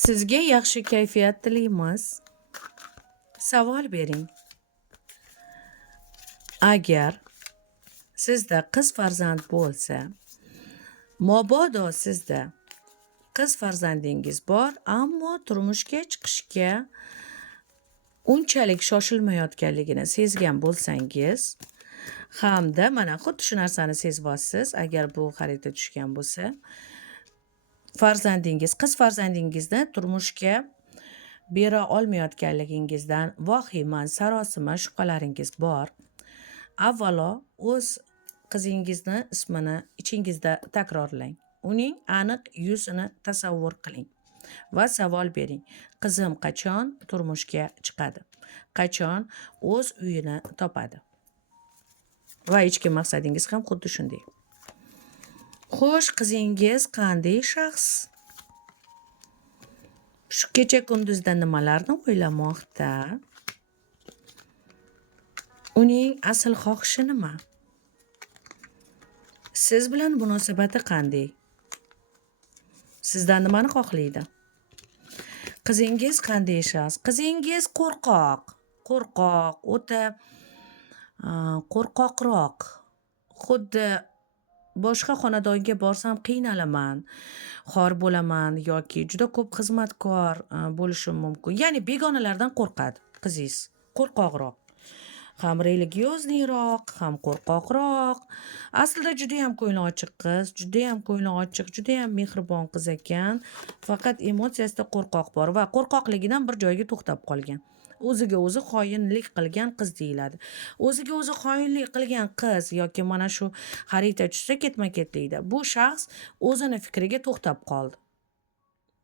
Sizga yaxshi kayfiyat tilaymiz. Savol bering. Agar sizda qiz farzand bo'lsa, mabodo sizda qiz farzandingiz bor, ammo turmushga chiqishga unchalik shoshilmayotganligini sezgan bo'lsangiz, hamda mana xuddi shu narsani sezyapsiz, agar bu xarita tushgan bo'lsa, qiz farzandingizni turmushga bera olmayotganligingizdan vahiman, sarosima shubhalaringiz bor. Avvalo, o'z qizingizni ismini ichingizda takrorlang. Uning aniq yuzini tasavvur qiling va savol bering. Qizim qachon turmushga chiqadi? Qachon o'z uyini topadi? Va ichki maqsadingiz ham xuddi shunday. Xo'sh, qizingiz qanday shaxs? Shu kecha kunduzda nimalarni o'ylamoqda? Uning asl xohishi nima? Siz bilan munosabati qanday? Sizdan nimani xohlaydi? Qizingiz qanday shaxs? Qizingiz qo'rqoq, o'ta qo'rqoqroq. Xuddi boshqa xonadonga borsam qiynalaman, xor bo'laman yoki juda ko'p xizmatkor bo'lishim mumkin. Ya'ni begonalardan qo'rqadi qizingiz, qo'rqoqroq. Ham religiozniroq, ham qo'rqoqroq. Aslida juda ham ko'ngli ochiq qiz, juda ham ko'ngli ochiq, juda ham mehribon qiz ekan. Faqat emotsiyasida qo'rqoq bor va qo'rqoqligidan bir joyga to'xtab qolgan. O'ziga o'zi xoinlik qilgan qiz deyiladi. O'ziga o'zi xoinlik qilgan qiz yoki mana shu xarita tushsa ketma-ket deydi. Bu shaxs o'zini fikriga to'xtab qoldi.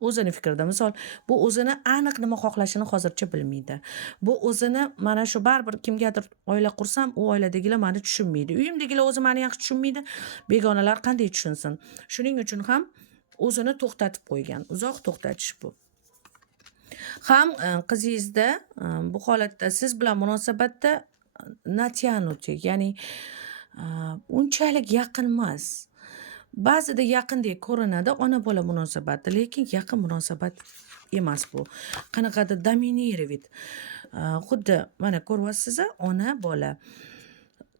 O'zini fikrida, misol, bu o'zini aniq nima xohlashini hozircha bilmaydi. Bu o'zini mana shu baribir kimgadir oila qursam, u oiladagilar meni tushunmaydi. Uyimdagilar o'zi meni yaxshi tushunmaydi. Begonalar qanday tushunsin? Shuning uchun ham o'zini to'xtatib qo'ygan. Uzoq to'xtatish bu. Ham qizingizda bu holatda siz bilan munosabatda natyanutlik, ya'ni unchalik yaqin emas. Ba'zida yaqindek ko'rinadi ona bola munosabati, lekin yaqin munosabat emas bu. Qanaqadir dominировать. Xuddi mana ko'ryapsiz, ona bola.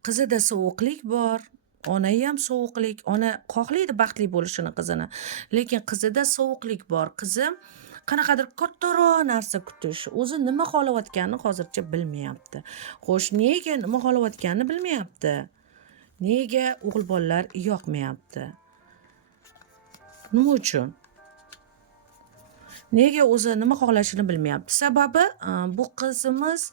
Qizida sovuqlik bor. Ona ham sovuqlik, ona xohlaydi baxtli bo'lishini qizini, lekin qizida sovuqlik bor. Qizim qanaqadir kattaroq narsa kutish, o'zi nima xohlayotganini hozircha bilmayapti. Xo'sh, nega nima xohlayotganini bilmayapti? Nega o'g'il bolalar yoqmayapti? Nima uchun? Nega o'zi nima xohlashini bilmayapti? Sababi bu qizimiz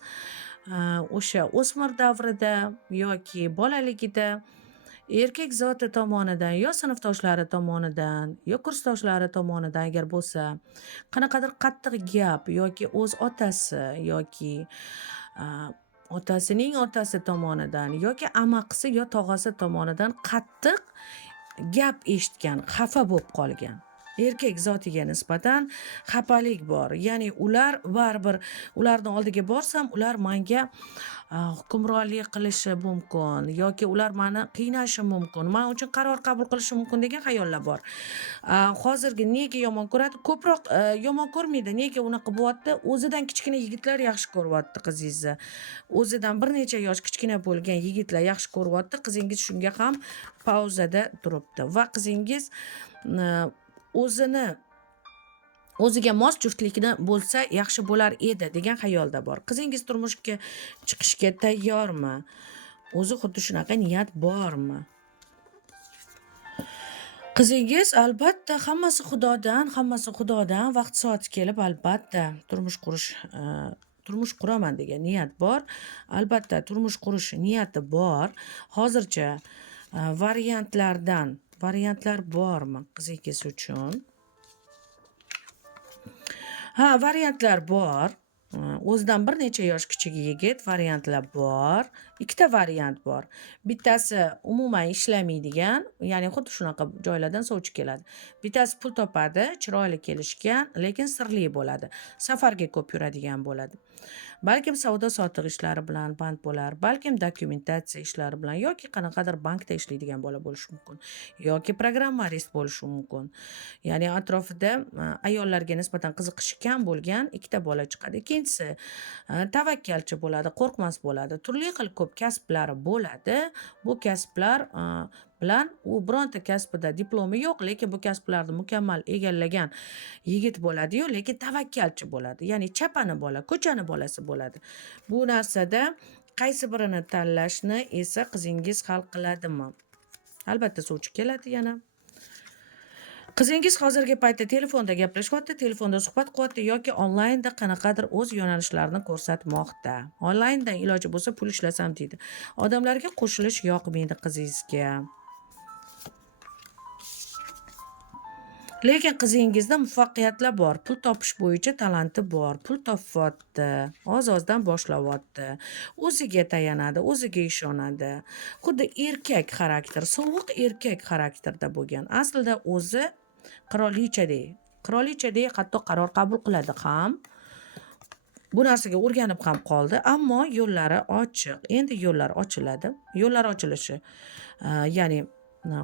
o'sha o'smir davrida yoki bolaligida erkak zoti tomonidan yo sinfdoshlari tomonidan yo kursdoshlari tomonidan agar bo'lsa, qanaqadir qattiq gap yoki o'z otasi yoki otasining otasi tomonidan yoki amaqisi yo tog'asi tomonidan qattiq gap eshitgan, xafa bo'lib qolgan. Erkak zotiga nisbatan xafalik bor. Ya'ni ular baribir ularning oldiga borsam, ular menga hukmronlik qilishi mumkin yoki ular meni qiynashi mumkin, men uchun qaror qabul qilishi mumkin degan xayollar bor. Hozirgi nega yomon ko'radi? Ko'proq yomon ko'rmaydi. Nega unaqa bo'lyapti? O'zidan kichkina yigitlar yaxshi ko'ryapti qizingizni. O'zidan bir necha yosh kichkina bo'lgan yigitlar yaxshi ko'ryapti. Qizingiz shunga ham pauzada turibdi va qizingiz o'ziga mos juftlikni bo'lsa yaxshi bo'lar edi degan xayolda bor. Qizingiz turmushga chiqishga tayyormi? O'zi xuddi shunaqa niyat bormi? Qizingiz albatta hammasi Xudodan vaqt soati kelib albatta turmush quraman degan niyat bor. Albatta turmush qurish niyati bor. Hozircha variantlar bormi qizingiz uchun? Ha, variantlar bor. o'zidan bir necha yosh kichik yigit variantlar bor. Ikkita variant bor. Bittasi umuman ishlamaydigan, ya'ni xuddi shunaqa joylardan sovchi keladi. Bittasi pul topadi, chiroyli kelishgan, lekin sirli bo'ladi. Safarga ko'p yuradigan bo'ladi. Balkim savdo sotiq ishlari bilan band bo'lar, balkim dokumentatsiya ishlari bilan yoki qanaqadir bankda ishlaydigan bola bo'lishi mumkin, yoki programmarist bo'lishi mumkin. Ya'ni atrofida ayollarga nisbatan qiziqishi kam bo'lgan ikkita bola chiqadi. Ikkinchisi tavakkalchi bo'ladi, qo'rqmas bo'ladi. Turli xil ko'p kasblari bo'ladi. Bu kasblar bilan u bironta kasbida diplomi yo'q, lekin bu kasblarni mukammal egallagan yigit bo'ladi-yu, lekin tavakkalchi bo'ladi. Ya'ni chapani bola, ko'chani bolasi bo'ladi. Bu narsada qaysi birini tanlashni esa qizingiz hal qiladimi? Albatta sovchi keladi yana. Qizingiz hozirgi paytda telefonda gaplashyapti, telefonda suhbat qilyapti yoki onlaynda qanaqadir o'z yo'nalishlarini ko'rsatmoqda. Onlayndan iloji bo'lsa pul ishlasam deydi. Odamlarga qo'shilish yoqmaydi qizingizga. Lekin qizingizda muvaffaqiyatlar bor, pul topish bo'yicha talanti bor, pul topyapti, oz-ozdan boshlayapti. O'ziga tayanadi, o'ziga ishonadi. Xuddi erkak xarakter, sovuq erkak xarakterda bo'lgan. Aslida o'zi qirolichadek hatto qaror qabul qiladi ham. Bu narsaga o'rganib ham qoldi, ammo yo'llari ochiq. Endi yo'llar ochiladi. Yo'llar ochilishi, ya'ni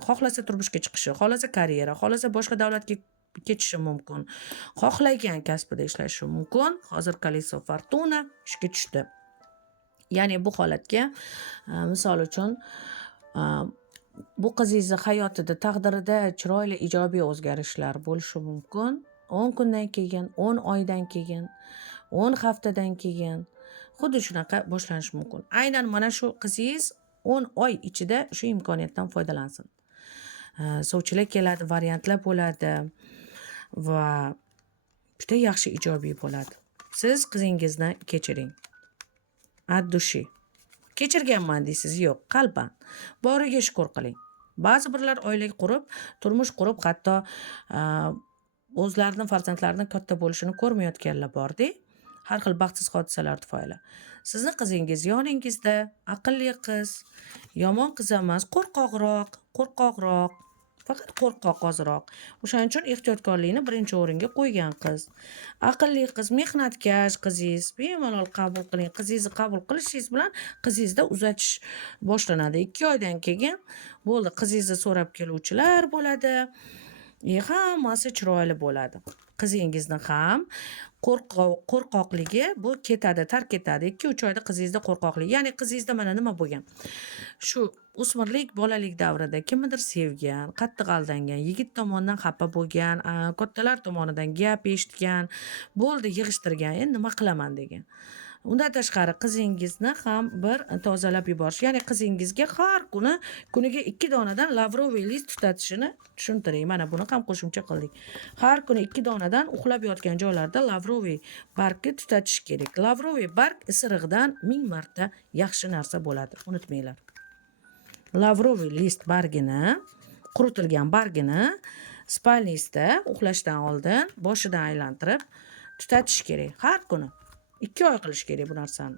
xohlasa turmushga chiqishi, xohlasa karyera, xohlasa boshqa davlatga ketishi mumkin. Xohlagan kasbida ishlashi mumkin. Hozir Kaleso Fortuna ishga tushdi. Ya'ni bu holatga misol uchun bu qizingizni hayotida, taqdirida chiroyli ijobiy o'zgarishlar bo'lishi mumkin. 10 kundan keyin, 10 oydan keyin, 10 haftadan keyin xuddi shunaqa boshlanishi mumkin. Aynan mana shu qizingiz 10 oy ichida shu imkoniyatdan foydalansin. Sovchilar keladi, variantlar bo'ladi va juda yaxshi ijobiy bo'ladi. Siz qizingizni kechiring. Ad dushi. Kechirganman deysiz, yo'q, qalban. Boriga shukr qiling. Ba'zi birlar oila qurib, turmush qurib, hatto o'zlarining farzandlarining katta bo'lishini ko'rmayotganlar bor-da. Har xil baxtsiz hodisalar tufayli. Sizni qizingiz yoningizda, aqlli qiz, yomon qiz emas, qo'rqoqroq, faqat qo'rqoq ozroq. O'shaning uchun ehtiyotkorlikni birinchi o'ringa qo'ygan qiz. Aqlli qiz, mehnatkash qizingiz, bemalol qabul qiling. Qizingizni qabul qilishingiz bilan qizingizda uzatish boshlanadi. 2 oydan keyin bo'ldi, qizingizni so'rab keluvchilar bo'ladi. Hammasi chiroyli bo'ladi. Qizingizni ham qo'rqoqligi bu ketadi, tark etadi. 2-3 oyda qizingizda qo'rqoqlik. Ya'ni qizingizda mana nima bo'lgan? Shu o'smirlik, bolalik davrida kimnidir sevgan, qattiq aldangan, yigit tomonidan xafa bo'lgan, kattalar tomonidan gap eshitgan, bo'ldi yig'ishtirgan, endi nima qilaman degan. Undan tashqari qizingizni ham bir tozalab yuborish. Ya'ni qizingizga har kuni kuniga 2 donadan lavroviy list tutatishini tushuntiring. Mana buni ham qo'shimcha qildik. Har kuni 2 donadan uxlab yotgan joylarda lavroviy bargni tutatish kerak. Lavroviy barg isirig'idan 1000 marta yaxshi narsa bo'ladi. Unutmanglar. Lavroviy list bargini, quritilgan bargini spalningizda uxlashdan oldin boshidan aylantirib tutatish kerak har kuni. 2 oy qilish kerak bu narsani.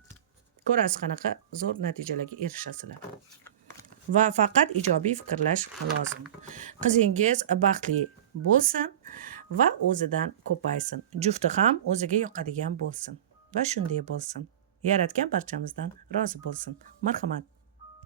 Ko'rasiz qanaqa zo'r natijalarga erishasizlar. Va faqat ijobiy fikrlash lozim. Qizingiz baxtli bo'lsin va o'zidan ko'paysin. Jufti ham o'ziga yoqadigan bo'lsin va shunday bo'lsin. Yaratgan barchamizdan rozi bo'lsin. Marhamat.